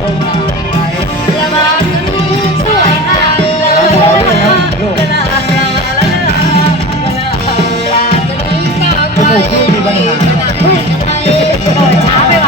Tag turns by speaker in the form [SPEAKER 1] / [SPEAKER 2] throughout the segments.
[SPEAKER 1] โอ้โห
[SPEAKER 2] ที่มี
[SPEAKER 3] ปั
[SPEAKER 1] ญหา
[SPEAKER 2] ช้าไปว่ะ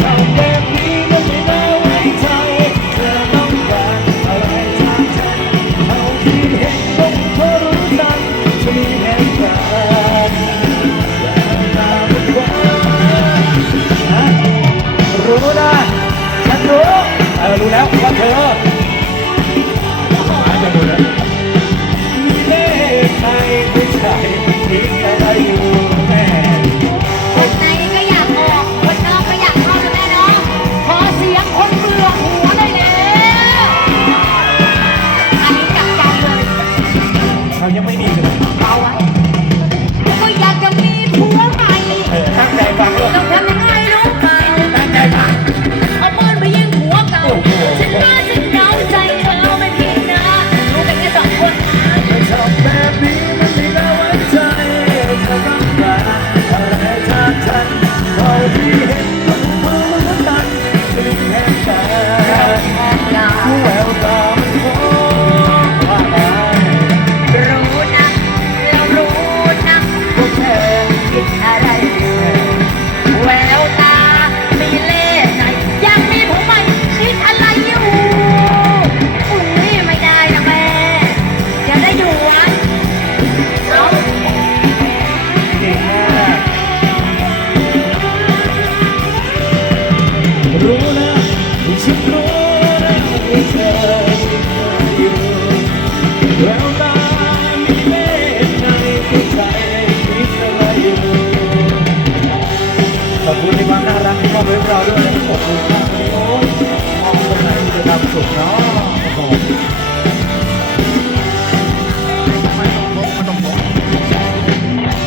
[SPEAKER 3] someday Bộ. คุณในควา
[SPEAKER 4] มน่ารักที่มา
[SPEAKER 5] บให้
[SPEAKER 4] เรา
[SPEAKER 5] ด้
[SPEAKER 4] ว
[SPEAKER 5] ย
[SPEAKER 4] ขอบคุณครับโอ้มองคนไหนที่จะทำสุขเนาะ